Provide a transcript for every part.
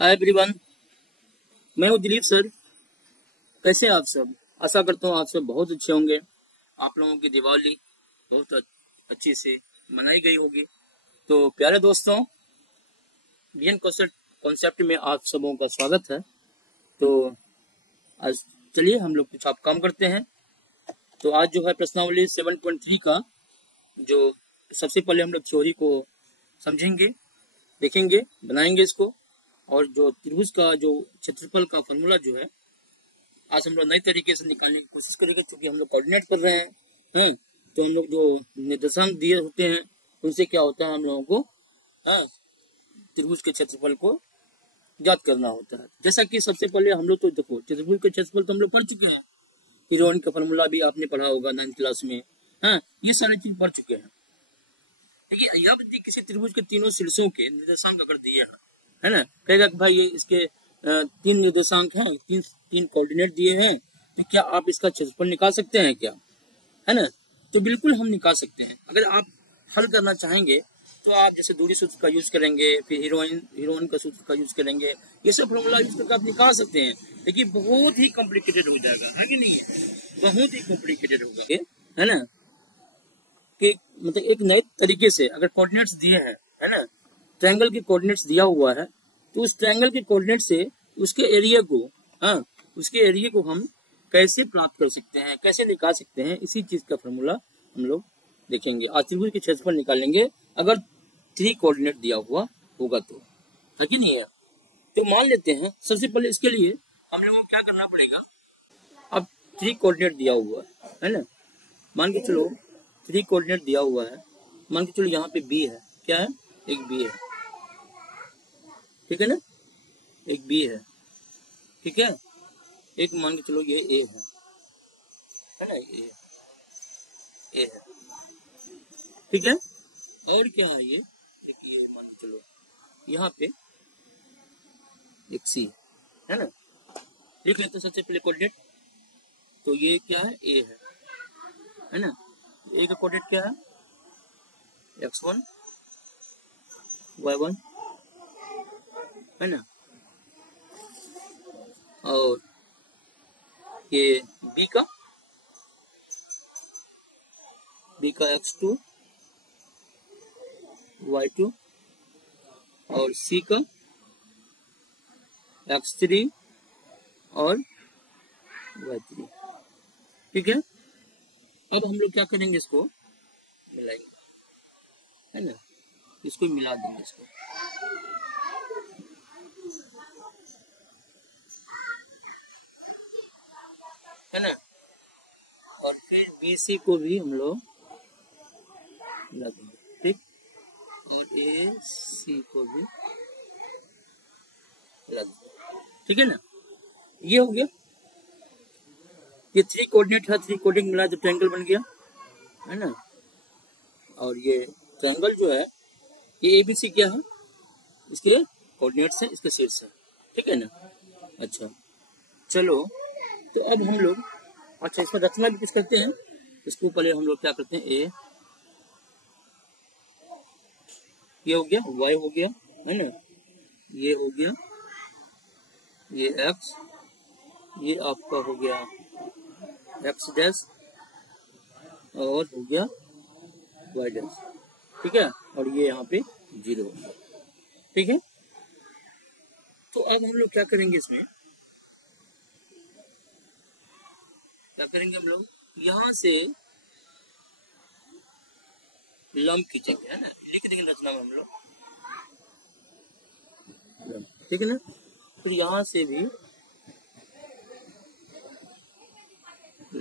Hi everyone, मैं हूँ Dilip sir. कैसे हैं आप सब? आशा करता हूँ आप सब बहुत अच्छे होंगे। आप लोगों की दिवाली बहुत अच्छी से मनाई गई होगी। तो प्यारे दोस्तों, बीएन कॉन्सेप्ट में आप सबों का स्वागत है। तो आज चलिए हम लोग कुछ आप काम करते हैं। तो आज जो है प्रश्नावली 7.3 का जो सबसे पहले हम लोग थ्योरी को समझेंगे, देखेंगे, बनाएंगे इसको। और जो त्रिभुज का जो क्षेत्रफल का फॉर्मूला जो है आज हम लोग नए तरीके से निकालने की कोशिश करेंगे, क्योंकि हम लोग कोऑर्डिनेट कर रहे हैं। तो हम लोग जो निर्देशांक दिए होते हैं उनसे क्या होता है, हम लोगों को त्रिभुज के क्षेत्रफल को ज्ञात करना होता है। जैसा कि सबसे पहले हम लोग तो देखो, त्रिभुज के क्षेत्रफल तो हम लोग पढ़ चुके हैं। हीरोइन का फॉर्मूला भी आपने पढ़ा होगा 9th क्लास में। ये सारी चीज पढ़ चुके हैं। देखिए, अब किसी त्रिभुज के तीनों शीर्षों के निर्देशांक अगर दिए है ना, कहेगा कि भाई ये इसके 3 निर्देशांक हैं, तीन कोऑर्डिनेट दिए हैं, तो क्या आप इसका क्षेत्रफल निकाल सकते हैं क्या? है ना? तो बिल्कुल हम निकाल सकते हैं। अगर आप हल करना चाहेंगे तो आप जैसे दूरी सूत्र का यूज करेंगे, फिर हीरोइन का सूत्र का यूज करेंगे, ये सब फॉर्मूला यूज करके आप निकाल सकते हैं। लेकिन बहुत ही कॉम्प्लिकेटेड हो जाएगा, है कि नहीं है? बहुत ही कॉम्प्लिकेटेड होगा, है ना? कि मतलब एक नए तरीके से अगर कोऑर्डिनेट्स दिए हैं, है ना, ट्रायंगल के कोऑर्डिनेट्स दिया हुआ है, तो उस ट्रायंगल के कोऑर्डिनेट से उसके एरिया को हम कैसे प्राप्त कर सकते हैं, कैसे निकाल सकते हैं, इसी चीज का फॉर्मूला हम लोग देखेंगे। आज त्रिभुज के क्षेत्रफल निकालेंगे अगर 3 कोऑर्डिनेट दिया हुआ होगा तो, है कि नहीं है? तो मान लेते हैं सबसे पहले इसके लिए हम लोगों को क्या करना पड़ेगा। अब 3 कोऑर्डिनेट दिया हुआ है ना, मान के चलो 3 कोऑर्डिनेट दिया हुआ है। मान के चलो यहाँ पे बी है, क्या है? एक बी है, ठीक है ना? एक बी है, ठीक है। एक मान के चलो ये ए है ना, ए है, ठीक है। और क्या है ये? ये मान के चलो यहाँ पे एक सी है ना। लिख लेते हैं सबसे पहले कोऑर्डिनेट। तो ये क्या है? ए है ना। ए का कोऑर्डिनेट क्या है? x1 y1 है ना। और ये बी का x2 y2 और सी का x3 और y3, ठीक है। अब हम लोग क्या करेंगे, इसको मिलाएंगे, है ना। इसको मिला देंगे इसको, है ना। और फिर BC को भी हम लोग मिला देंगे, ठीक। और AC को भी मिला देंगे, ठीक है ना। ये हो गया। ये 3 कोऑर्डिनेट है, 3 कोऑर्डिनेट मिला तो ट्रायंगल बन गया, है ना। और ये ट्रायंगल जो है ये ABC क्या है? इसके कोऑर्डिनेट्स है, इसके शीर्ष है, ठीक है ना। अच्छा चलो, तो अब हम लोग इसमें रचना भी कुछ करते हैं। इसको पहले हम लोग क्या करते हैं, ए ये हो गया, y हो गया, है ना, ये हो गया, ये x, ये आपका हो गया x डैश, और हो गया y डैश, ठीक है। और ये यहाँ पे 0 हो गया, ठीक है। तो अब हम लोग क्या करेंगे, इसमें क्या करेंगे, हम लोग यहाँ से लंब खींचेंगे, है ना। लिख देंगे रचना में हम लोग, ठीक है ना। फिर यहाँ से भी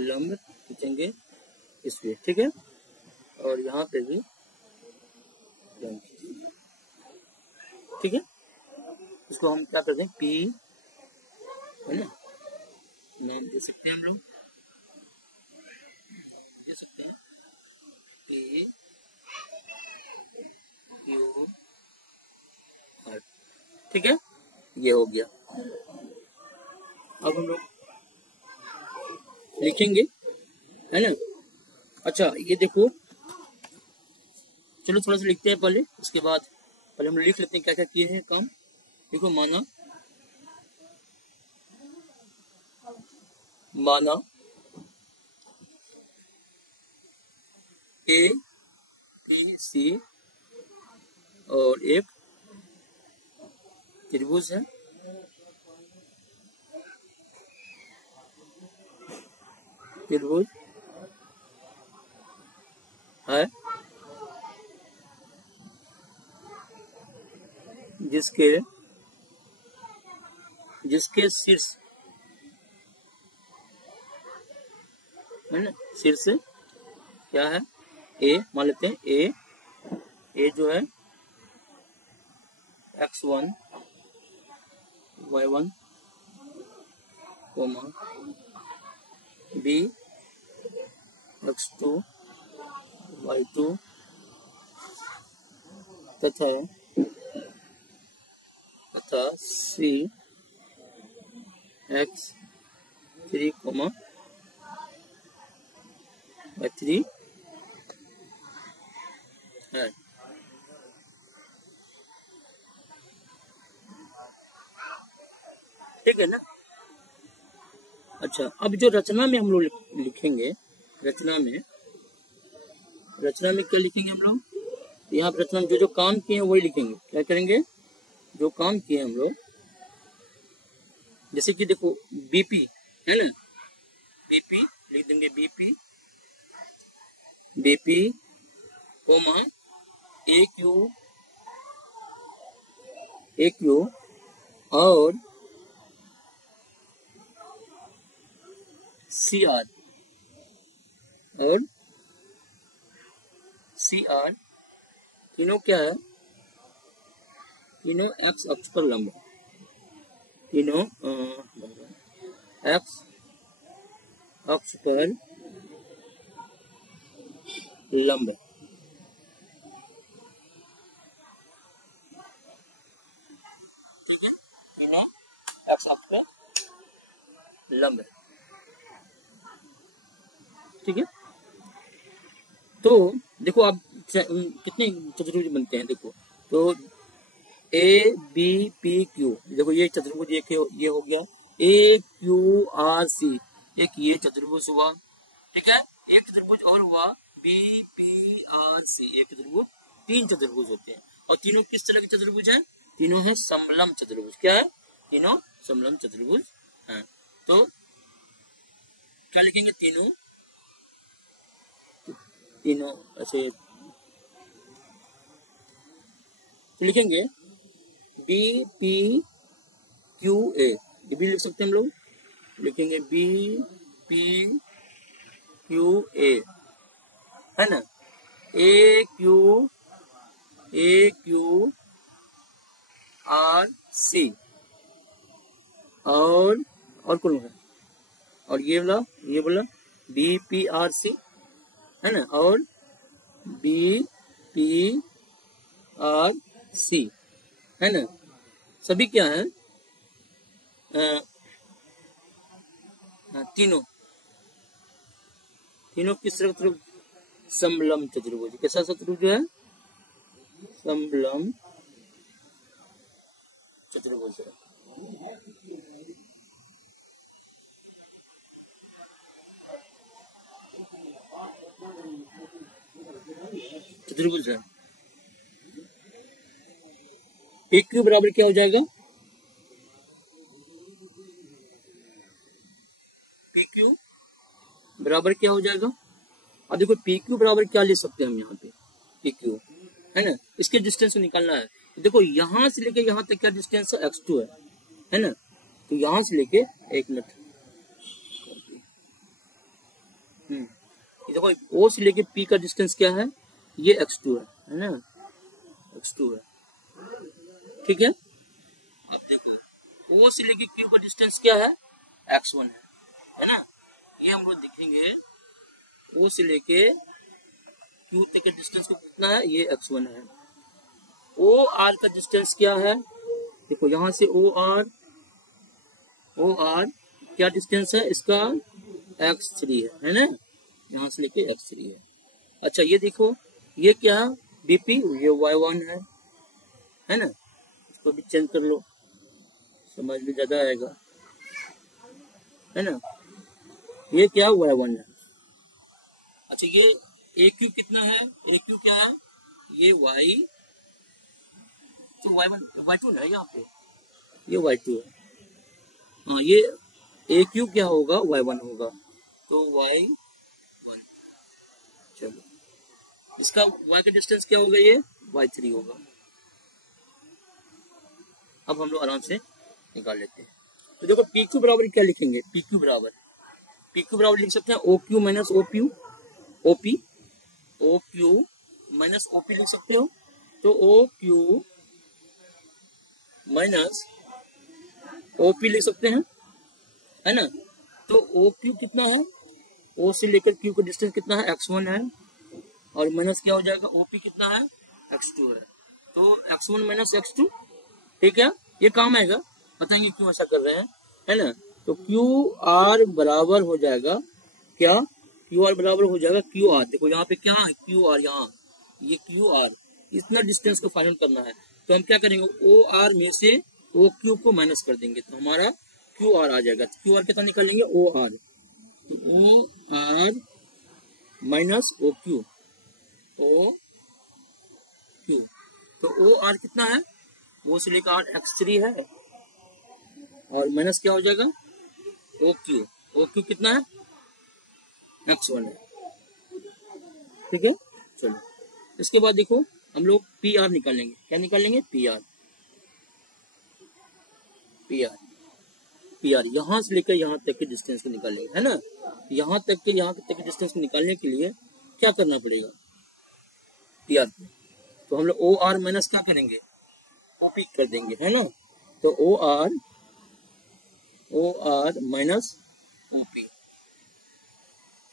लंब खींचेंगे इस पे, ठीक है। और यहाँ पे भी लंब खींचेंगे, ठीक है। इसको हम क्या करते हैं, P, है ना, नाम दे सकते हैं हम लोग, दे सकते हैं A Q R, ठीक है। ये हो गया। अब हम लोग लिखेंगे, है ना। अच्छा ये देखो, चलो थोड़ा सा लिखते हैं पहले, उसके बाद पहले हम लिख लेते हैं क्या क्या किए हैं काम। देखो, माना माना ए बी सी और एक त्रिभुज है, त्रिभुज है जिसके शीर्ष है ना, शीर्ष क्या है, ए मान लेते हैं, ए जो है x1 y1 coma B x2 y2 तथा सी x3 कोमा y3 है। ठीक है ना। अच्छा, अब जो रचना में हम लोग लिखेंगे, रचना में क्या लिखेंगे हम लोग, यहाँ रचना में जो काम किए हैं वही लिखेंगे। क्या करेंगे, जो काम किए हम लोग, जैसे कि देखो बीपी है ना, बीपी लिख देंगे, बीपी कोमा ए क्यू और सी आर तीनों क्या है, तीनों एक्स अक्ष पर लंब, तीनों एक्स अक्ष पर लंब। ठीक है, तीनों एक्स अक्ष पर लंब। ठीक है, तो देखो आप कितने चतुर्भुज बनते हैं, देखो तो ए बी पी क्यू, देखो ये चतुर्भुज एक ये हो गया, ए क्यू आर सी एक ये चतुर्भुज हुआ। ठीक है, एक चतुर्भुज और हुआ बी पी आर सी एक चतुर्भुज, तीन चतुर्भुज होते हैं। और तीनों किस तरह के चतुर्भुज हैं, तीनों है समलंब चतुर्भुज। क्या है, तीनों समलंब चतुर्भुज हैं। तो क्या लिखेंगे, तीनों ऐसे तो लिखेंगे बी पी क्यू ए, ये भी लिख सकते हैं हम लोग, लिखेंगे बी पी क्यू ए है ना, ए क्यू आर सी और कौन है, और ये बोला बी पी आर सी है ना, और बी पी आर सी है ना, सभी क्या है, तीनों किस तरह का समलंब चतुर्भुज। कैसा चतुर्भुज है, समलंब चतुर्भुज है। चतुर्भुज है। पी क्यू बराबर क्या हो जाएगा, पी क्यू बराबर क्या हो जाएगा, अब देखो पी क्यू बराबर क्या ले सकते हैं हम, यहाँ पे पी क्यू है ना, इसके डिस्टेंस को निकालना है। देखो यहां से लेके यहां तक क्या डिस्टेंस है, x2 है ना, तो यहां से लेके एक मिनट, देखो ओ से लेके पी का डिस्टेंस क्या है, ये x2 है ना, x2 है। ठीक है, अब देखो ओ से लेके क्यू का डिस्टेंस क्या है, x1 है ना, ये हम लोग देखेंगे ओ से लेके क्यू तक के डिस्टेंस को कितना है, ये x1 है। ओ आर का डिस्टेंस क्या है, देखो यहां से ओ आर क्या डिस्टेंस है इसका, x3 है ना, यहां से लेके x3 है। अच्छा ये देखो ये क्या, बीपी ये y1 है ना, इसको भी चेंज कर लो, समझ में ज्यादा आएगा है ना। ये क्या y1 है। अच्छा ये ए क्यू कितना है, ए क्यू क्या है, ये y तो y2 है यहाँ पे, ये y2 है। हाँ ये ए क्यू क्या होगा, y1 होगा, तो y1। चलो इसका y का डिस्टेंस क्या होगा, ये y3 होगा। अब हम लोग आराम से निकाल लेते हैं। तो देखो पी क्यू बराबर क्या लिखेंगे, पी क्यू बराबर लिख सकते हैं O Q minus O P, O Q minus O P लिख सकते हो। तो O Q minus O P लिख सकते हैं, है ना। तो ओ क्यू कितना है, ओ से लेकर क्यू का डिस्टेंस कितना है, x1 है, और माइनस क्या हो जाएगा, ओ पी कितना है, x2 है। तो x1 माइनस x2, ठीक है, ये काम आएगा, बताएंगे क्यों ऐसा कर रहे हैं, है ना। तो क्यू आर बराबर हो जाएगा क्या, क्यू आर बराबर हो जाएगा क्यू आर, देखो यहाँ पे क्या है क्यू आर, यहाँ ये क्यू आर, इतना डिस्टेंस को फाइंड करना है। तो हम क्या करेंगे, ओ आर में से ओ क्यू को माइनस कर देंगे, तो हमारा क्यू आर आ जाएगा। क्यू आर कितना निकालेंगे, ओ आर, तो O R minus O Q, तो ओ आर कितना है, ओ से लेकर आर x3 है, और माइनस क्या हो जाएगा ओ क्यू कितना है, x1 है, ठीक है। चलो इसके बाद देखो हम लोग पी आर निकालेंगे, क्या निकालेंगे, पी आर यहाँ से लेकर यहाँ तक के डिस्टेंस को निकालेंगे, है ना। यहाँ तक के डिस्टेंस को निकालने के लिए क्या करना पड़ेगा, पी आर, तो हम लोग ओ आर माइनस क्या करेंगे, ओपी कर देंगे, है ना। तो ओ आर माइनस ओपी,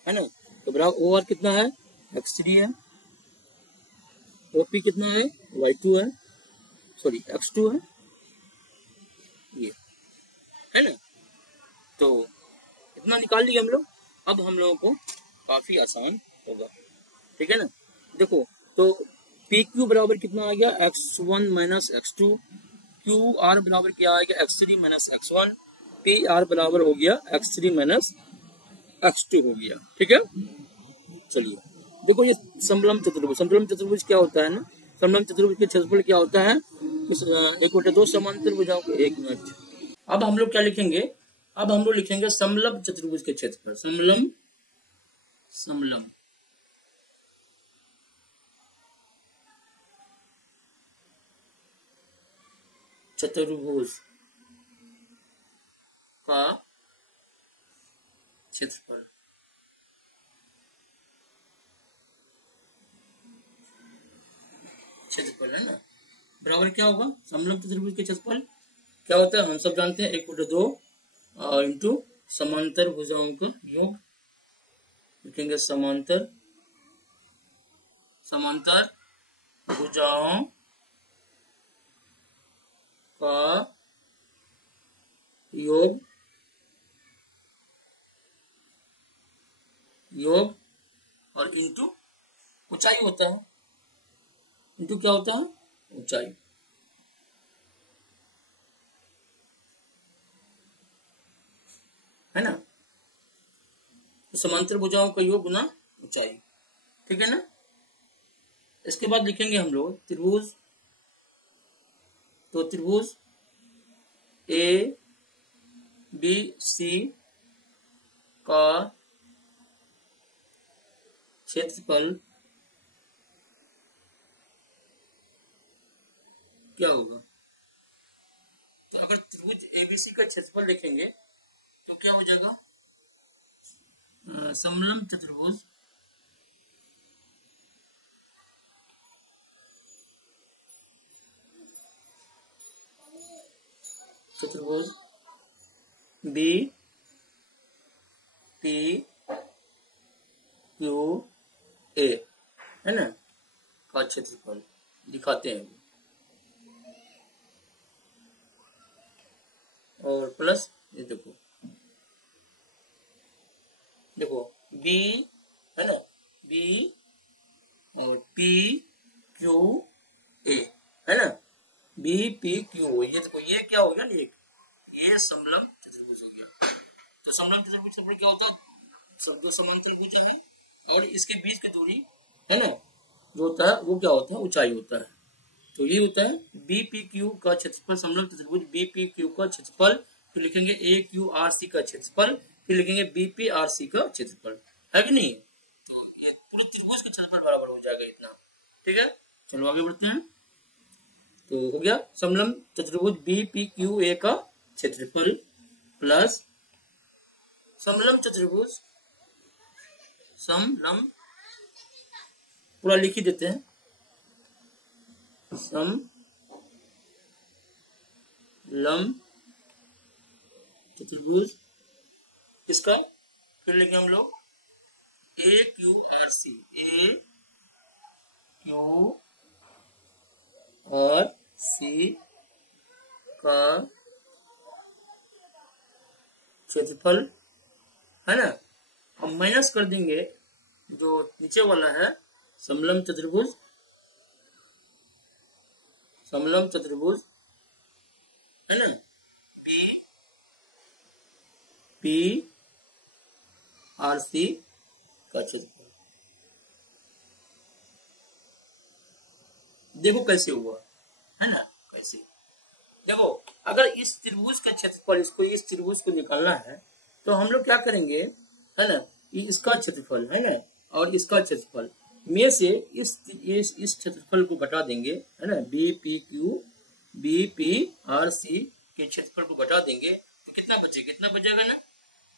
है ना। तो बराबर ओ आर कितना है, x3 है, ओपी कितना है, y2 है, सॉरी x2 है, ये, है ना। तो इतना निकाल लिया हम लोग। अब हम लोगों को काफी आसान होगा, ठीक है ना। देखो तो पी क्यू बराबर कितना आ गया, x1 minus x2, Q R बराबर क्या आएगा, x3 minus x1, P R बराबर हो गया x3 माइनस x2 हो गया, ठीक है। चलिए देखो ये समलम चतुर्भुज क्या होता है ना, समलम चतुर्भुज के क्षेत्रफल क्या होता है, तो 1/2 समांतर भुजाओं के, एक मिनट। अब हम लोग क्या लिखेंगे, अब हम लोग लिखेंगे समलंब चतुर्भुज के क्षेत्रफल, समलंब चतुर्भुज का क्षेत्रफल, है ना, बराबर क्या होगा, समलंब चतुर्भुज के क्षेत्रफल क्या होता है, हम सब जानते हैं 1/2 इंटू समांतर भुजाओं का योग, लिखेंगे समांतर भुजाओं का योग और इंटू ऊंचाई होता है, इंटू क्या होता है, ऊंचाई, है ना। तो समांतर भुजाओं का योग गुना ऊंचाई, ठीक है ना। इसके बाद लिखेंगे हम लोग त्रिभुज, तो त्रिभुज ए बी सी का क्षेत्रफल क्या होगा। तो अगर त्रिभुज एबीसी का क्षेत्रफल लिखेंगे तो क्या हो जाएगा, समलंब चतुर्भुज बी पी क्यू ए, है ना, का क्षेत्रफल दिखाते हैं, और प्लस ये देखो बी, है ना, बी और पी क्यू ए, है ना, बी पी क्यू, ये देखो ये क्या हो गया, ये समलंब चतुर्भुज हो गया। तो समलंब चतुर्भुज क्या होता है, सब जो समांतर भुजा है और इसके बीच की दूरी है ना जो होता है वो क्या होता है, ऊंचाई होता है। तो ये होता है BPQ का क्षेत्रफल, समलंब चतुर्भुज BPQ का क्षेत्रफल, फिर लिखेंगे AQRC का क्षेत्रफल, फिर लिखेंगे BPRC का क्षेत्रफल, है कि नहीं। तो ये पूरे त्रिभुज का क्षेत्रफल बराबर हो जाएगा इतना। ठीक है, चलो आगे बढ़ते हैं। तो हो गया समलंब चतुर्भुज BPQA का क्षेत्रफल प्लस समलंब चतुर्भुज, समलंब पूरा लिख ही देते हैं, समलंब चतुर्भुज इसका, फिर लिखेंगे हम लोग AQRC, AQRC का क्षेत्रफल, है ना। अब माइनस कर देंगे जो नीचे वाला है समलंब चतुर्भुज, समलंब चतुर्भुज है ना BPRC का क्षेत्रफल। देखो कैसे हुआ, है ना, कैसे। देखो अगर इस त्रिभुज का क्षेत्रफल, इसको इस त्रिभुज को निकालना है तो हम लोग क्या करेंगे, है ना, इसका क्षेत्रफल है ना और इसका क्षेत्रफल में से इस क्षेत्रफल को घटा देंगे, है ना, BPRC के क्षेत्रफल को घटा देंगे तो कितना बचेगा, कितना बचेगा ना,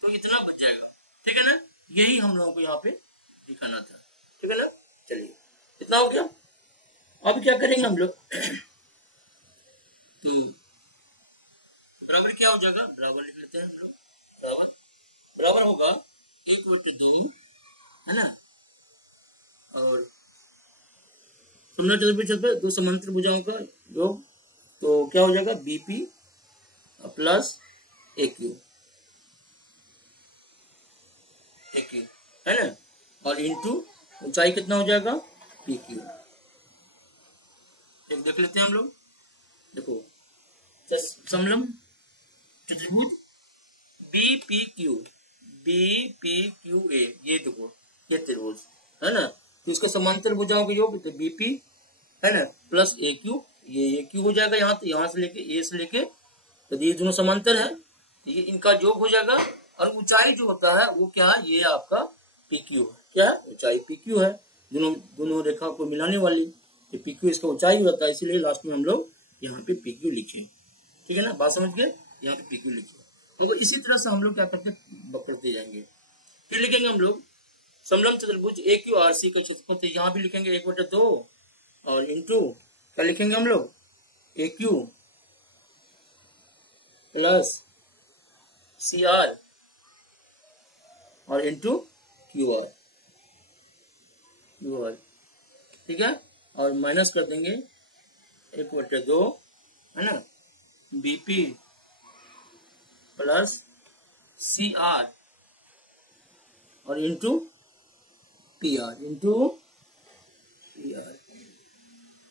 तो इतना बच जाएगा। ठीक है ना, यही हम लोगों को यहाँ पे दिखाना था। ठीक है ना, चलिए इतना हो गया। अब क्या करेंगे हम लोग तो बराबर क्या हो जाएगा, बराबर लिख लेते हैं हम लोग, बराबर होगा 1/2, है ना, और समलंब चतुर्भुज क्षेत्रफल दो समांतर भुजाओं का योग, तो क्या हो जाएगा BP प्लस AQ, है ना, और इंटू ऊंचाई कितना हो जाएगा PQ। एक देख लेते हैं हम लोग, देखो समलंब चतुर्भुज BPQA, ये देखो ये त्रिभुज है ना, तो इसका समांतर भुजाओं का योग तो BP है ना प्लस AQ, ये AQ हो जाएगा यहाँ, तो यहाँ से लेके A से लेके, तो ये दोनों समांतर है, ये इनका योग हो जाएगा। और ऊंचाई जो होता है वो क्या है, ये आपका PQ है, क्या है, ऊंचाई PQ है, दोनों रेखा को मिलाने वाली, ये PQ इसका ऊंचाई होता है, इसीलिए लास्ट में हम लोग यहाँ पे PQ लिखे। ठीक है ना, बात समझ गए, यहाँ पे PQ लिखे। अब इसी तरह से हम लोग क्या करते करते जाएंगे, फिर लिखेंगे हम लोग समलंब चतुर्भुज AQRC का क्षेत्रफल, तो यहाँ भी लिखेंगे 1/2 और इंटू क्या लिखेंगे हम लोग AQ प्लस CR और इंटू QR, ठीक है, और माइनस कर देंगे 1/2, है ना, BP प्लस CR और इंटू PR,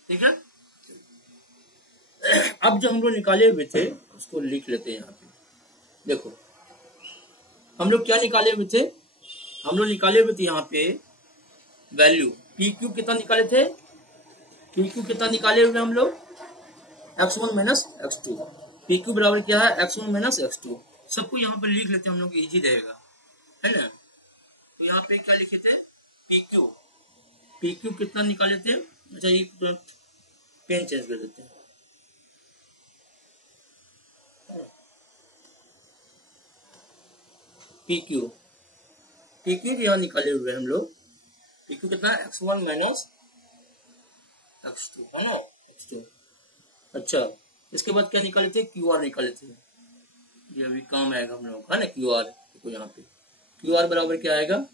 ठीक है। अब जो हम लोग निकाले हुए थे उसको लिख लेते हैं यहाँ पे। देखो हम लोग क्या निकाले हुए थे, हम लोग निकाले हुए थे यहाँ पे वैल्यू PQ कितना निकाले थे, PQ कितना निकाले हुए हम लोग x1 माइनस x2, PQ बराबर क्या है x1 माइनस x2, सबको यहाँ पे लिख लेते हैं हम लोग, इजी रहेगा, है ना। तो यहाँ पे क्या लिखे थे PQ कितना निकाले थे, अच्छा ये पेन चेंज कर देते हैं, PQ यहाँ निकाले हुए हम लोग, PQ कितना है x1 माइनस x2, है ना, x2। अच्छा इसके बाद क्या निकाले थे, QR निकाले थे, ये अभी काम आएगा हम लोग, है ना, QR। देखो यहाँ पे QR बराबर क्या आएगा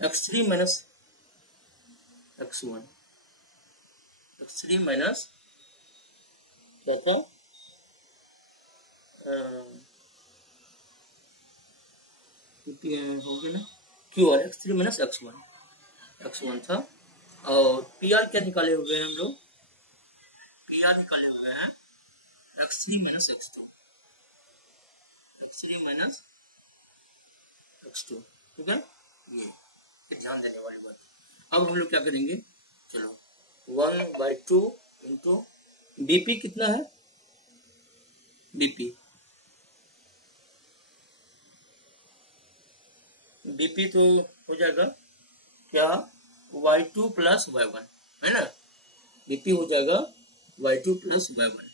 x3 minus x1, x3 minus क्या था हो गया ना QR, x3 माइनस x1 था। और PR क्या निकाले हुए हैं हम लोग, PR निकाले हुए हैं x3 माइनस x2, ठीक है, ये ध्यान देने वाली बात। अब हम लोग क्या करेंगे, चलो 1/2 इंटू बीपी कितना है, बीपी तो हो जाएगा क्या, y2 प्लस y1 है ना, बीपी हो जाएगा y2 प्लस y1,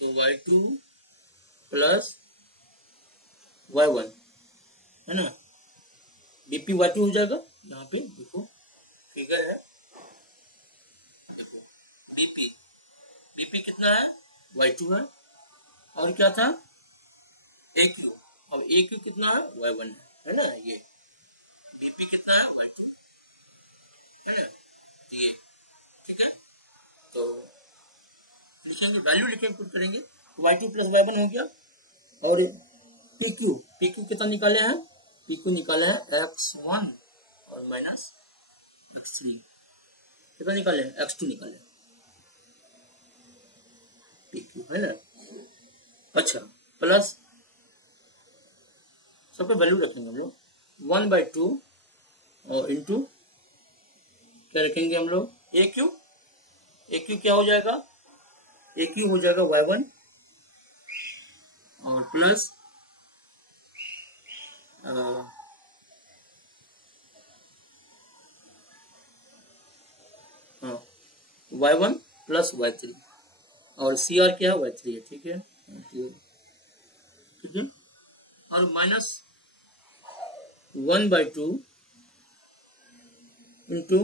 तो y2 प्लस y1 है ना, बीपी y2 हो जाएगा। यहाँ पे देखो फिगर है, देखो बीपी कितना है, y2 है, और क्या था AQ, अब AQ कितना है, y1 है ना, ये बीपी कितना है, y2 है ना, ये ठीक है। तो लिखेंगे, वैल्यू लिखेंगे, पुट करेंगे, y2 प्लस y1 हो गया, और PQ कितना निकाले हैं, PQ निकाले हैं x1 और माइनस x3, कितना निकाले हैं, x2 निकाले PQ है ना। अच्छा प्लस सबका वैल्यू रखेंगे हम लोग 1/2 और इंटू क्या रखेंगे हम लोग, AQ क्या हो जाएगा, AQ हो जाएगा y1 और प्लस y1 प्लस y3 और CR क्या है, y3 है, ठीक है, ठीक है, और माइनस 1/2 इंटू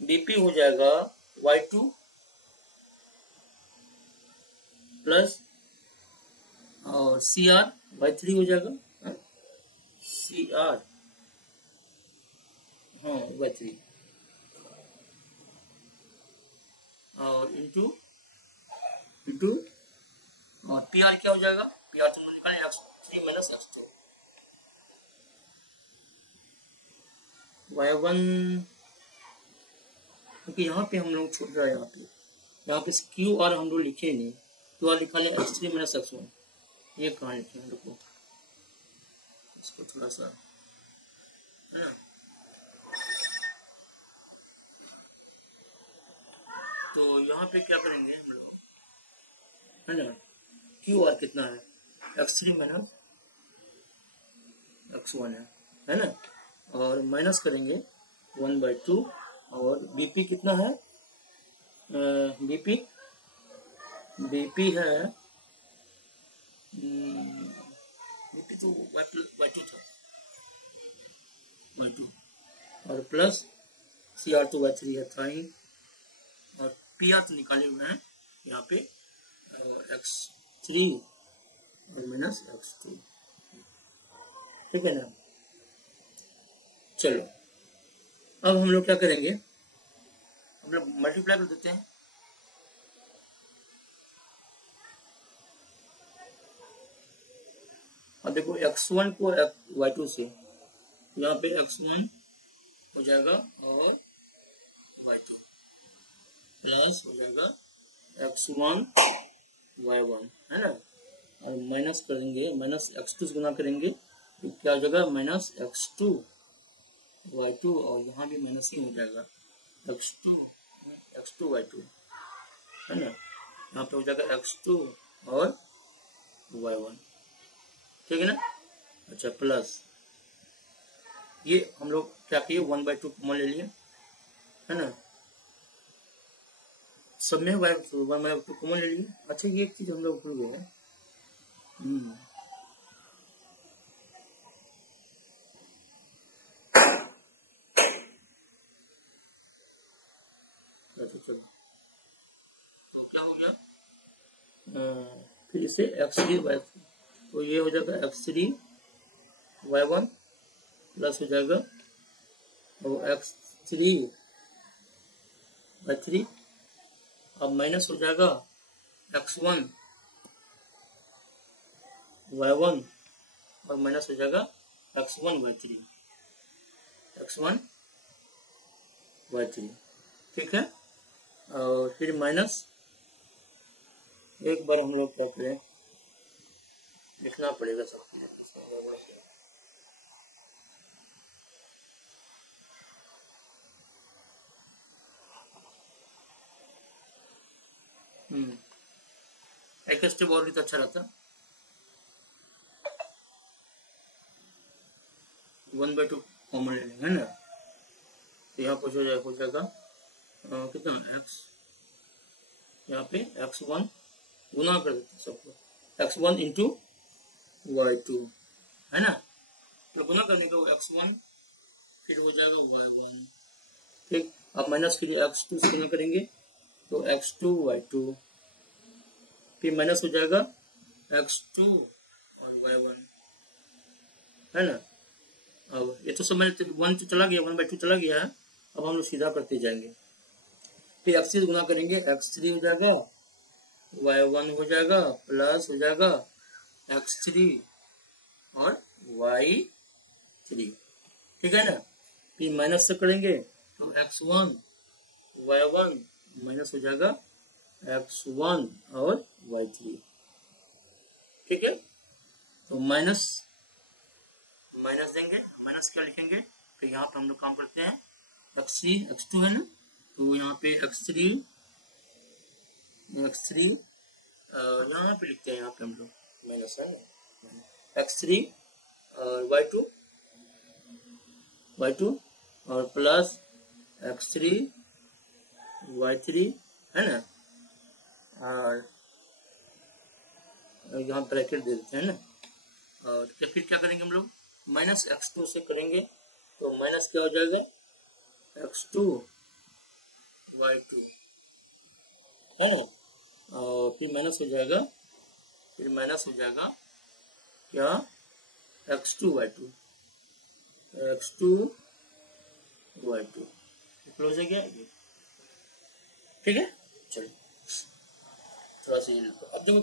बीपी हो जाएगा y2 प्लस और CR y3 हो जाएगा, CR हाँ y3 और इंटू और PR क्या हो जाएगा, PR तुम निकाले x3 माइनस x2, y1 क्योंकि यहाँ पे हम लोग छोड़ रहा है, यहाँ पे QR हम लोग लिखे नहीं, QR लिखा ले x3 माइनस x1, ये कहाँ लिखे हम लोग को, इसको थोड़ा सा है ना, तो यहाँ पे क्या करेंगे हम लोग है ना, QR कितना है, x3 माइनस x1 है ना, और माइनस करेंगे 1/2 और BP कितना है, BP है BP तो y2 था, y2 और प्लस CR तो y3 है था ही, और PR तो निकाले हुए हैं यहाँ पे x3 और माइनस x2, ठीक है ना। चलो अब हम लोग क्या करेंगे, हम लोग मल्टीप्लाई कर देते हैं, अब देखो x1 को y2 से, यहाँ पे x1 हो जाएगा और y2 प्लस हो जाएगा x1 y1 है ना, और माइनस करेंगे, माइनस x2 से गुना करेंगे तो क्या हो जाएगा, माइनस x2 y2 और यहाँ भी माइनस ही हो जाएगा x2 y2 है ना, यहाँ पे हो जाएगा x2 और y1, ठीक है ना। अच्छा प्लस ये हम लोग क्या किए, 1/2 कॉमन ले लिए है ना, सब में 1/2 कॉमन ले लिए। अच्छा ये एक चीज हम लोग भूल गए, अच्छा चलो तो क्या हो गया, फिर इसे x3 y, तो ये हो जाएगा x3 y1 प्लस हो जाएगा और x3 y3, अब माइनस हो जाएगा x1 y1 और माइनस हो जाएगा x1 y3, ठीक है। और फिर माइनस एक बार हम लोग क्या करें, लिखना पड़ेगा सब। एक स्टेप और भी तो अच्छा रहता। 1/2 कॉमन ले लेंगे, है ना। तो यहाँ पर हो जाएगा कितना x, यहाँ पे x1 गुना कर देते सबको, x1 इंटू y2, है ना। तो गुना करने का x1 फिर हो जाएगा y1, ठीक। अब माइनस फिर x2 से गुना करेंगे तो x2 y2, फिर माइनस हो जाएगा x2 और y1, है ना। अब ये तो समझ 1 तो चला गया, 1/2 चला गया है। अब हम लोग सीधा करते जाएंगे, फिर x3 गुना करेंगे, x3 हो जाएगा, y1 हो जाएगा, प्लस हो जाएगा x3 और y3, ठीक है ना। फिर माइनस से करेंगे तो x1 y1 माइनस हो जाएगा x1 और y3, ठीक है। तो माइनस देंगे, माइनस क्या लिखेंगे, तो यहाँ पे हम लोग काम करते हैं x3 x2 है ना, तो यहाँ पे x3 यहाँ पे लिखते हैं, यहाँ पे हम लोग माइनस है ना, x3 और y2 और प्लस x3 y3, है ना। और यहाँ ब्रैकेट दे देते हैं ना। और फिर क्या करेंगे हम लोग, माइनस x2 से करेंगे तो माइनस क्या हो जाएगा x2 y2, है ना। और फिर माइनस हो जाएगा, क्या x2 y2 क्लोज है क्या ये, ठीक है। चलिए थोड़ा सा अब देखो,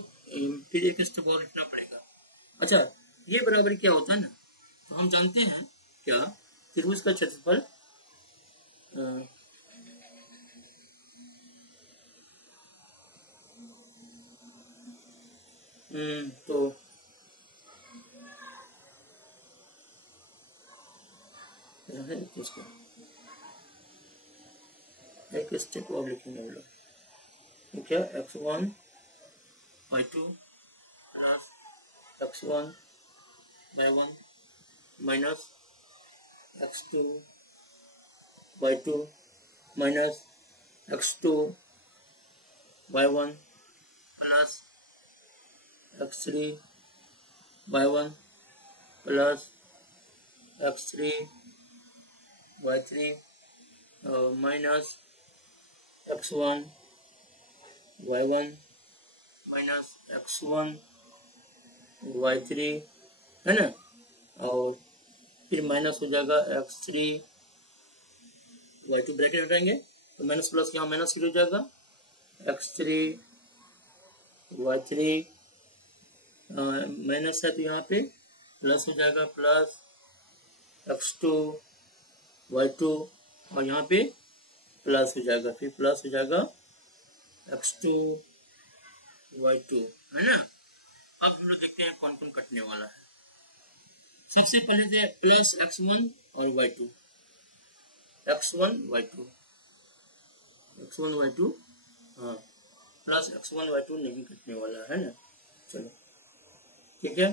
फिर एक स्टेप और लिखना पड़ेगा। अच्छा, ये बराबर क्या होता है ना, तो हम जानते हैं क्या, त्रिभुज का क्षेत्रफल तो है इसको एक स्टेप और लिखेंगे हम लोग, क्या x1 y2 plus x1 y1 minus x2 y2 minus x2 y1 plus x3 y1 plus x3 y3 minus x1 y1 minus x1 y3, है ना। और फिर माइनस हो जाएगा x3 y2, ब्रैकेट हटाएंगे तो माइनस प्लस यहाँ माइनस फिर हो जाएगा x3 y3, माइनस है तो यहाँ पे प्लस हो जाएगा, प्लस x2 y2 और यहाँ पे प्लस हो जाएगा, फिर प्लस हो जाएगा x2 y2, है ना। अब हम लोग देखते हैं कौन कौन कटने वाला है। सबसे पहले थे प्लस x1 और y2, x1 y2, हाँ, प्लस x1 y2 नहीं कटने वाला है ना। चलो ठीक है,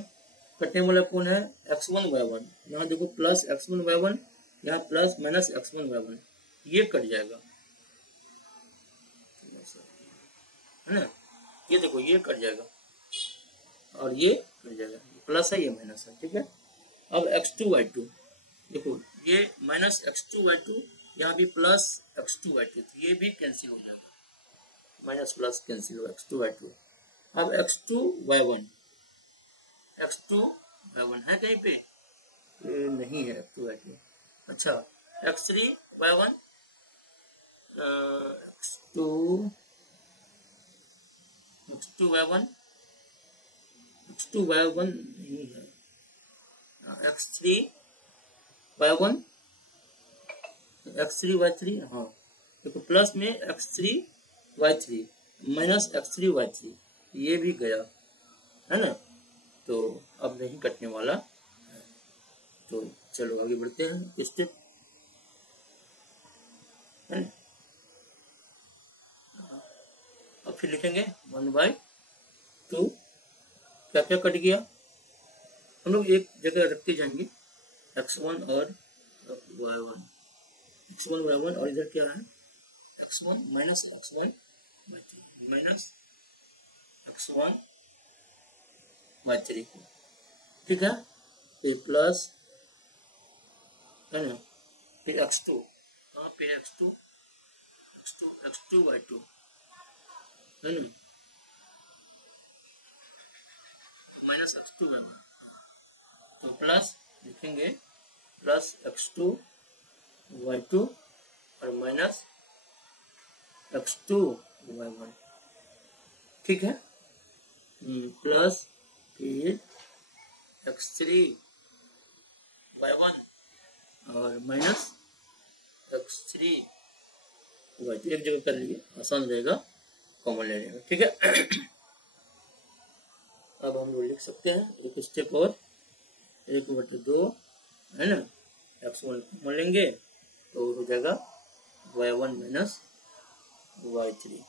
कटने वाला कौन है, x1 y1, यहाँ देखो प्लस x1 y1, यहाँ प्लस माइनस x1 y1, ये कट जाएगा, है ना। ये देखो ये कट जाएगा और ये कट जाएगा, प्लस है ये माइनस है, ठीक है। अब x2 y2 देखो, ये माइनस x2 y2, यहाँ भी प्लस x2 y2, तो ये भी कैंसिल हो जाएगा, माइनस प्लस कैंसिल हो x2 y2। अब x2 y1 है कहीं पे, नहीं है x2 y2। अच्छा, x3 y1 x2 y1 नहीं है, x3 y3, हाँ देखो प्लस में x3 y3 minus x3 y3, ये भी गया, है ना। तो अब नहीं कटने वाला। तो चलो आगे बढ़ते हैं स्टेप, है ना। अब फिर लिखेंगे 1/2, क्या क्या कट गया, हम लोग एक जगह रखते जाएंगे x1 और y1, x1 y1, और इधर क्या है x1 minus x1/3 minus x1/3, ठीक है। फिर प्लस, है ना, फिर x2, यहाँ पे x2/2, है ना, माइनस x2/1, तो प्लस लिखेंगे प्लस x2/2 और माइनस x2/1, ठीक है। प्लस फिर x3/1 और माइनस x3/2, एक जगह कर लिए, आसान रहेगा कॉमन लेने में, ठीक है। अब हम लोग लिख सकते हैं एक स्टेप और, 1/2, है ना, x1 कॉमन लेंगे तो हो जाएगा y1 माइनस y3,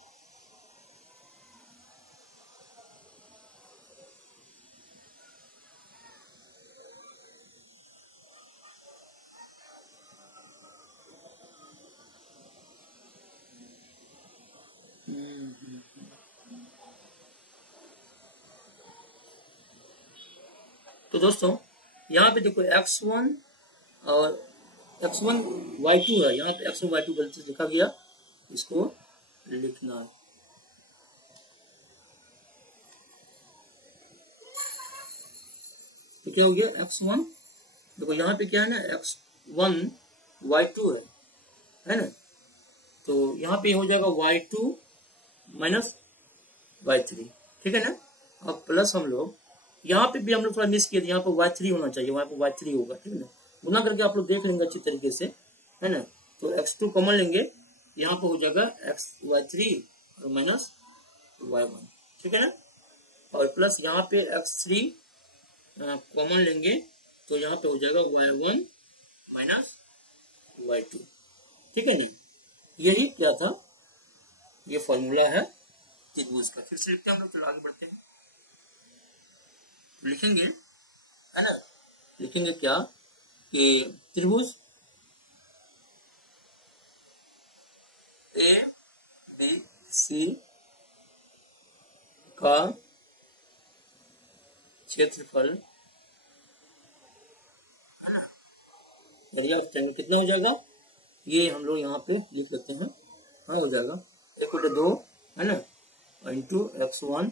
तो दोस्तों यहाँ पे देखो x1 और x1/2 है, यहाँ पे x1/2 गलती से लिखा गया, इसको लिखना है। तो क्या हो गया x1, देखो यहाँ पे क्या है ना x1/2 है ना, तो यहाँ पे हो जाएगा y2 माइनस y3, ठीक है ना। अब प्लस हम लोग यहाँ पे भी हम लोग थोड़ा मिस किए थे, यहाँ पे y3 होना चाहिए, वहाँ पे y3 होगा, ठीक है ना। गुना करके आप लोग देख लेंगे अच्छी तरीके से, है ना। तो x2 कॉमन लेंगे, यहाँ पे हो जाएगा y3 और माइनस y1, ठीक है ना। और प्लस यहाँ पे x3 कॉमन लेंगे तो यहाँ पे हो जाएगा y1 माइनस y2, ठीक है ना। यही क्या था, ये फॉर्मूला है त्रिभुज का। फिर से लिखते हैं हम लोग, चलो आगे बढ़ते हैं, लिखेंगे, है ना, लिखेंगे क्या कि त्रिभुज ABC का क्षेत्रफल, है ना, एरिया ऑफ ट्रायंगल कितना हो जाएगा, ये हम लोग यहाँ पे लिख लेते हैं, हाँ हो जाएगा 1/2, है ना, इंटू x1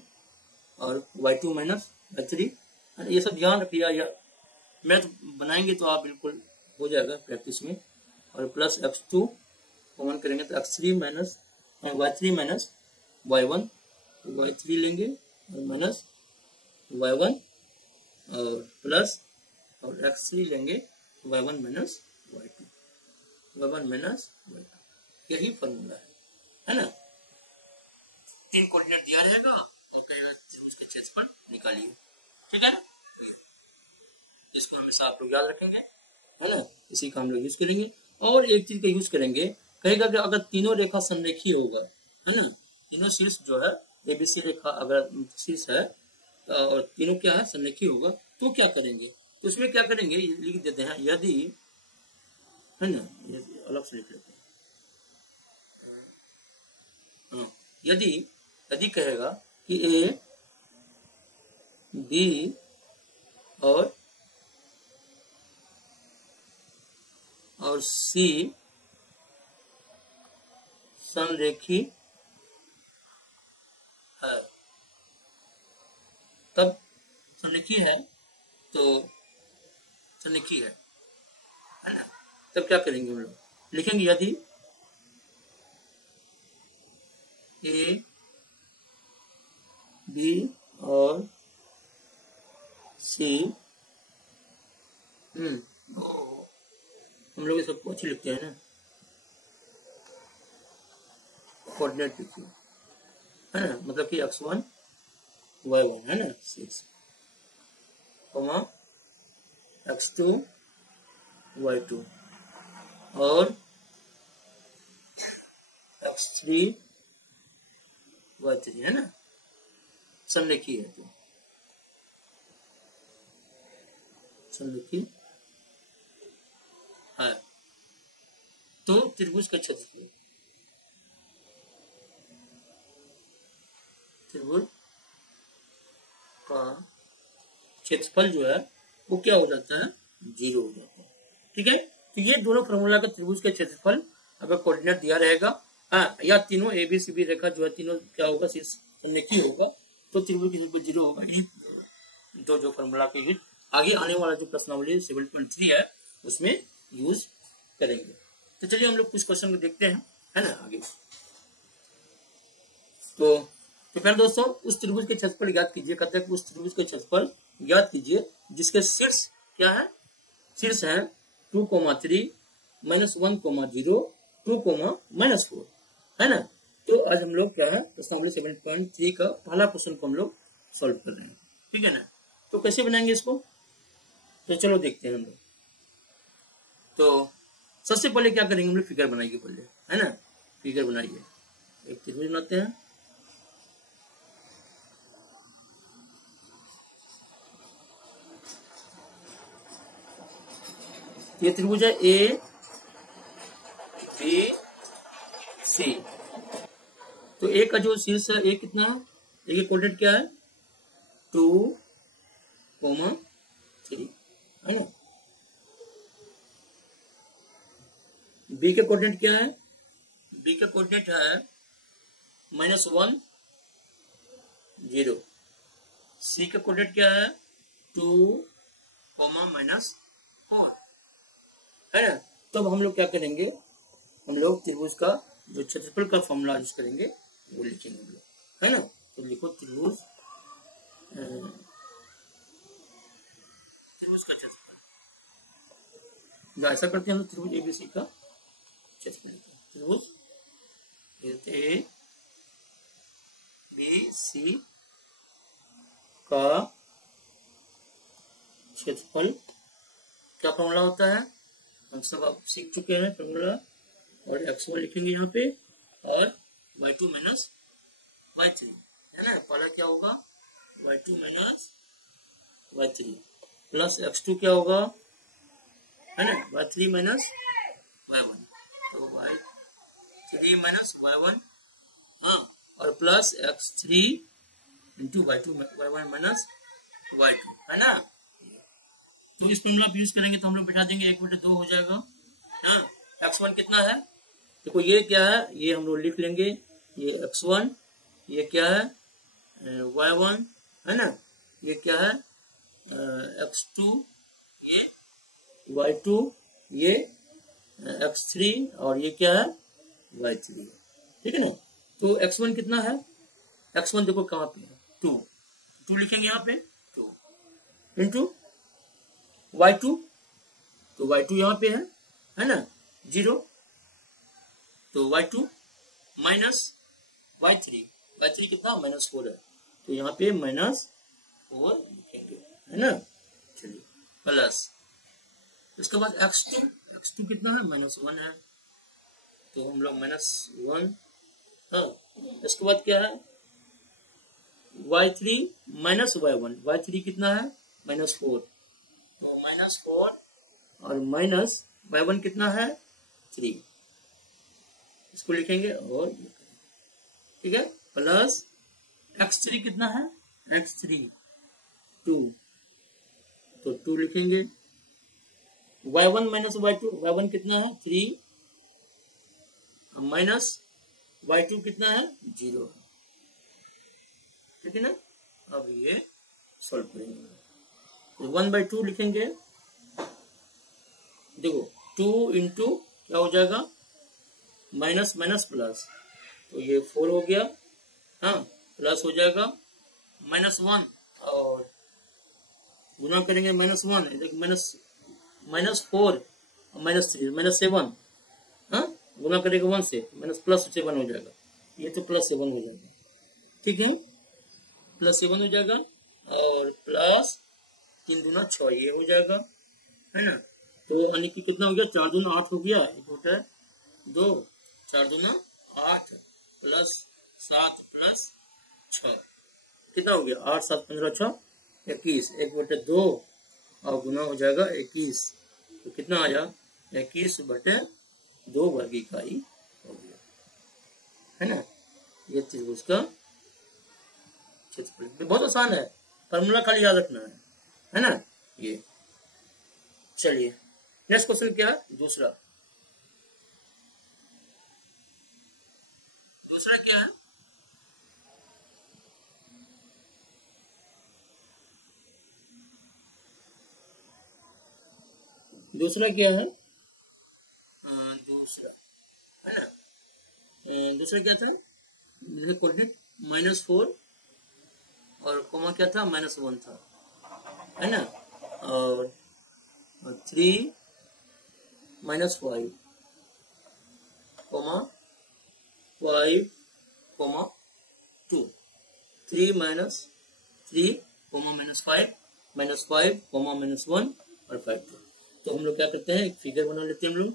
और y2 माइनस y3, ये सब ध्यान रखिए, या मैथ बनाएंगे तो आप बिल्कुल हो जाएगा प्रैक्टिस में। और प्लस x2 कॉमन करेंगे तो x3 minus y3 minus y1, y3 लेंगे और माइनस y1 और प्लस, और x3 लेंगे y1 minus y2, y1 minus y2, यही फॉर्मूला है ना। 3 कोऑर्डिनेट दिया रहेगा और कहेगा उसके क्षेत्रफल निकालिए, ठीक है ना। इसको हमेशा आप लोग याद रखेंगे, है ना, इसी का हम लोग यूज करेंगे। और एक चीज का यूज करेंगे, कहेगा कि अगर तीनों रेखा समरेखी होगा, है ना, तीनों शीर्ष जो है एबीसी रेखा अगर शीर्ष है और तीनों क्या है समरेखी होगा, तो क्या करेंगे, तो उसमें क्या करेंगे लिख देते हैं, यदि, है ना, अलग से लिख लेते हैं, हाँ, यदि कहेगा कि ए बी और सी समरेखी है, तब समरेखी है तो समरेखी है ना, तब क्या करेंगे हम लोग, लिखेंगे यदि ए बी और सी, हम लोग सबको अच्छी लिखते हैं ना, कोऑर्डिनेट लिखिए, है ना, मतलब कि x1 y1, है ना 6, कोमा x2 y2 और x3 y3 है ना, समलेखी है तो समलेखी है तो त्रिभुज का क्षेत्रफल, त्रिभुज का क्षेत्रफल जो है वो क्या हो जाता है, 0 हो जाता है। ठीक है, तो ये दोनों फॉर्मूला का त्रिभुज का क्षेत्रफल अगर कोऑर्डिनेट दिया रहेगा, हाँ, या तीनों ए बी सी बी रेखा जो है तीनों क्या होगा, समलेखी होगा तो त्रिभुज का क्षेत्रफल 0 होगा। ये दो जो फॉर्मूला के यूज आगे आने वाला जो प्रश्नावली 7.3 है उसमें यूज करेंगे। तो चलिए हम लोग कुछ क्वेश्चन को देखते हैं, है ना, आगे। तो फिर दोस्तों उस त्रिभुज के क्षेत्रफल ज्ञात कीजिए, कहते हैं कि उस त्रिभुज के क्षेत्रफल ज्ञात कीजिए जिसके शीर्ष क्या है, शीर्ष है 2,3 -1, 0 2, -4 है ना। तो आज हम लोग क्या है प्रश्नावली 7.3 का पहला क्वेश्चन को हम लोग सॉल्व कर रहे हैं, ठीक है ना। तो कैसे बनाएंगे इसको, तो चलो देखते हैं हम लोग। तो सबसे पहले क्या करेंगे हम लोग, फिगर बनाइए पहले, है ना, फिगर बनाइए, एक त्रिभुज बनाते हैं। ये त्रिभुज है ए बी सी। तो ए का जो शीर्ष है, ए कितना है, ए की कोऑर्डिनेट क्या है 2, 3 है ना। बी के कोऑर्डिनेट क्या है, बी का कोऑर्डिनेट है -1, 0। सी का कोऑर्डिनेट क्या है 2, -4 है ना। तो अब हम लोग क्या करेंगे, हम लोग त्रिभुज का जो क्षेत्रफल का फॉर्मूला यूज करेंगे वो लिखेंगे हम लोग, है ना। तो लिखो त्रिभुज का क्षेत्रफल, ऐसा करते हैं हम त्रिभुज एबीसी का क्षेत्रफल, त्रिभुज ए बी सी का क्षेत्रफल क्या फॉर्मूला होता है, हम सब आप सीख चुके हैं फॉर्मूला। और x1 लिखेंगे यहाँ पे और y2 - y3 है ना। पहला क्या होगा y2 - y3 प्लस x2 क्या होगा, है ना, y3 - y1, तो y3 - y1, हाँ, और plus x3 into y2 y1 - y2 है ना। तो इस फॉर्मूला यूज करेंगे तो हम लोग बिठा देंगे 1/2 हो जाएगा। हाँ, x1 कितना है, देखो ये क्या है, ये हम लोग लिख लेंगे, ये x1, ये क्या है y1 है ना, ये क्या है x2, ये y2, ये x3 और ये क्या है y3, ठीक है ना। तो x1 कितना है, x1 देखो कहाँ पे है 2 लिखेंगे यहाँ पे 2 इंटू y2, तो y2 यहाँ पे है ना 0, तो y2 माइनस y3 कितना -4 है, तो यहाँ पे -4 लिखेंगे, है ना। चलिए प्लस इसके बाद x2 कितना है -1 है, तो हम लोग -1, हाँ। इसके बाद क्या है y3 - y1, y3 कितना है -4, तो -4 और माइनस y1 कितना है 3, इसको लिखेंगे और ठीक है, प्लस x3 कितना है x3 2, तो 2 लिखेंगे, y1 - y2, y1 कितना है 3 माइनस y2 कितना है 0, ठीक है ना। अब ये सॉल्व करेंगे, तो 1/2 लिखेंगे, देखो 2 इंटू क्या हो जाएगा माइनस प्लस, तो ये 4 हो गया, हाँ, प्लस हो जाएगा -1 और गुना करेंगे -1, देखो -4 और -3 -7, हाँ, गुना करेंगे 1 से +7 हो जाएगा, ये तो +7 हो जाएगा, ठीक है, +7 हो जाएगा और प्लस 3 दूना 6 ये हो जाएगा, है ना। तो यानी कि कितना हो गया, 4 दूना 8 हो गया, एक होता है 2, 4 दूना 8 प्लस 7 प्लस 6 कितना हो गया, 8 7 15 6 21, 1/2 और गुना हो जाएगा 21, तो कितना आया 21/2 वर्ग इकाई हो गया, है ना। ये त्रिभुज का क्षेत्रफल बहुत आसान है, फॉर्मूला खाली याद रखना है ना। ये चलिए नेक्स्ट क्वेश्चन क्या है, दूसरा क्या है, दूसरा क्या है, दूसरा है ना, दूसरा क्या था, कोऑर्डिनेट -4 और कोमा क्या था, -1 था, है ना। और 3 -5 कोमा 5 कोमा 2, 3 -3 कोमा -5 -5 कोमा -1 और 5 2। तो हम लोग क्या करते हैं, एक फिगर बना लेते हैं हम लोग।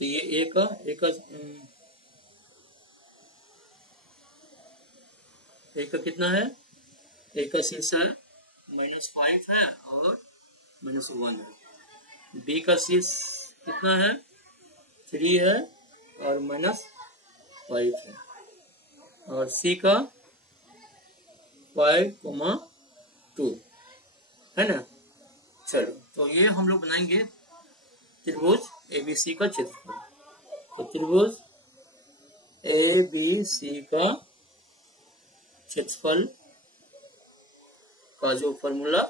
तो ये एक का कितना है, एक का शीर्ष है -5 है और -1 है। बी का शीर्ष कितना है, 3 है और -5 है। और सी का 5,2 है ना। चलो तो ये हम लोग बनाएंगे त्रिभुज एबीसी का क्षेत्रफल। तो त्रिभुज एबीसी का क्षेत्रफल का जो formula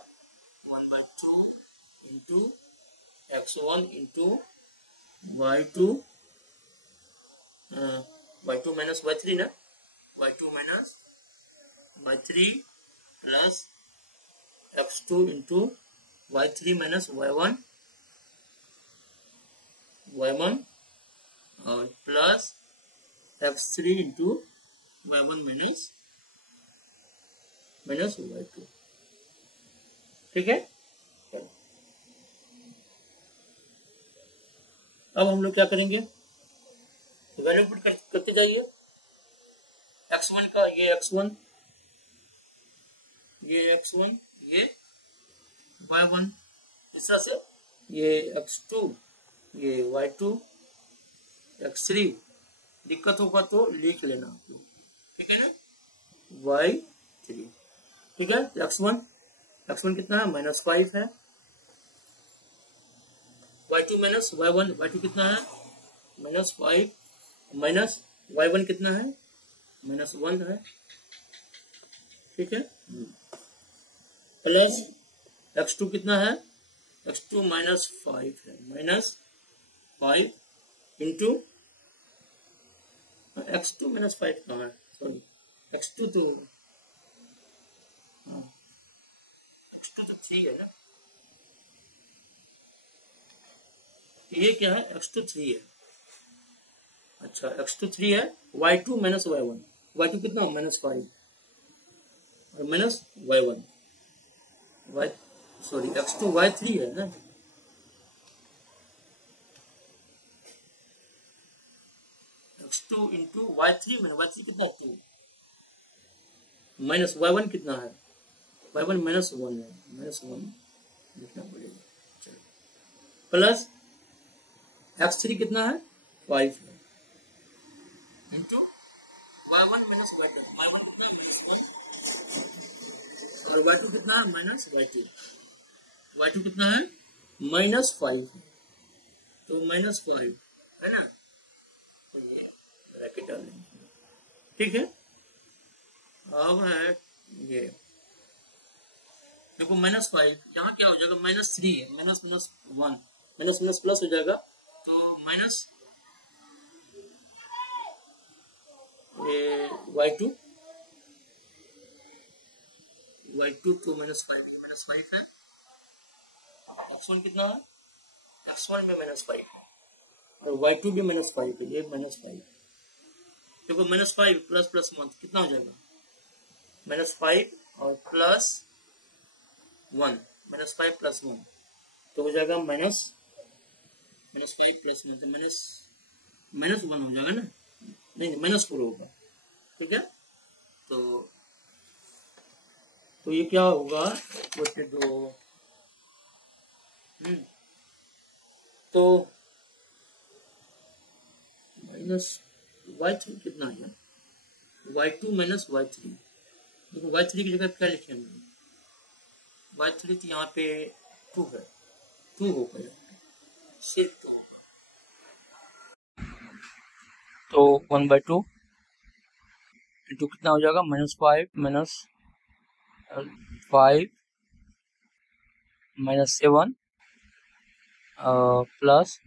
1/2 into x1 into y2 minus y3 ना, y2 minus y3 plus x2 into y3 minus y1 और plus x3 into y1 minus y2, ठीक है। अब हम लोग क्या करेंगे, वैल्यू पुट करते जाइए। x1 का ये x1, ये x1, ये y1, इस तरह से ये x2, ये y2, x3, दिक्कत होगा तो लिख लेना आप लोग, ठीक है ना। y3, ठीक है। x1 कितना है, -5 है। y2 माइनस y1, y2 कितना है, -5, माइनस y1 कितना है, -1 है, ठीक है। प्लस x2 कितना है, x2 -5 है, -5 इंटू x2 -5 कहाँ है, सॉरी x2 तो x2 तो 3 है ना, ये क्या है, x2 3 है। अच्छा x2 3 है, y2 माइनस y1, y2 कितना -5 और minus y1, sorry x2 y3 है ना, x2 इंटू y3 में y3 कितना 2 माइनस y1 कितना है, y1 -1 है, -1 लिखना पड़ेगा। चलो प्लस x3 कितना है, 5 है, into y1 minus y2, y1 कितना है, -1 और y2 कितना है, -y2 कितना है, -5 है, तो -5 है ना, तो ये ब्रैकेट डाल देंगे, ठीक है। अब है ये देखो -5, यहाँ क्या हो जाएगा, -3 है, -1 माइनस प्लस हो जाएगा, तो माइनस y2 तो -5 है, x1 कितना है, x1 में -5 है, और y2 भी -5 है, ये -5। देखो -5 प्लस प्लस 1 कितना हो जाएगा, -5 और +1, -5 + 1 तो हो जाएगा -5 + 1 तो -1 हो जाएगा ना, नहीं -4 होगा, ठीक है। तो ये क्या होगा, बटे 2। तो -y3 कितना है, y2 - y3। देखो y3 की जगह क्या लिखे हमने, y3 तो यहाँ पे 2 है, 2 होगा सिर्फ 2। तो 1/2 इंटू कितना हो जाएगा, -5 - 5 -7 प्लस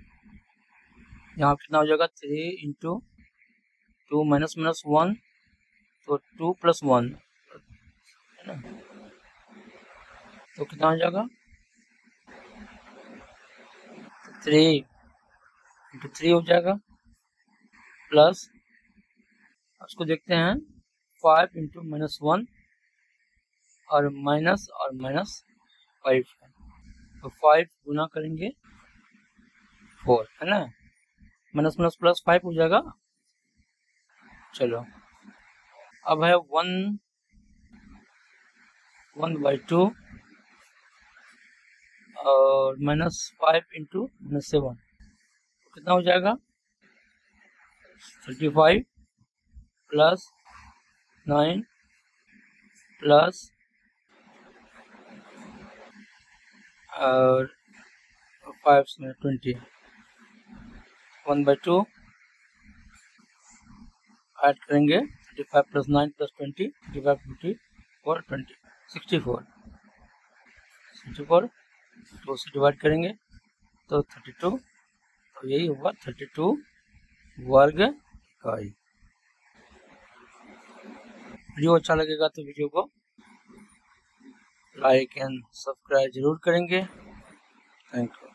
यहाँ कितना हो जाएगा, 3 इंटू 2 -1 तो 2 + 1 है ना, तो कितना हो जाएगा, 3 इंटू 3 हो जाएगा, प्लस उसको देखते हैं 5 इंटू -1 और -5 तो 5 गुना करेंगे 4 है ना, -+5 हो जाएगा। चलो अब है 1/2 और -5 इंटू -7 कितना हो जाएगा, 35 प्लस 9 प्लस और 5 में 20, 1/2 ऐड करेंगे 35 + 9 + 20 35 54 20 64 2 से डिवाइड करेंगे तो 32, तो यही होगा 32 वर्ग इकाई। वीडियो अच्छा लगेगा तो वीडियो को लाइक एंड सब्सक्राइब जरूर करेंगे। Thank you.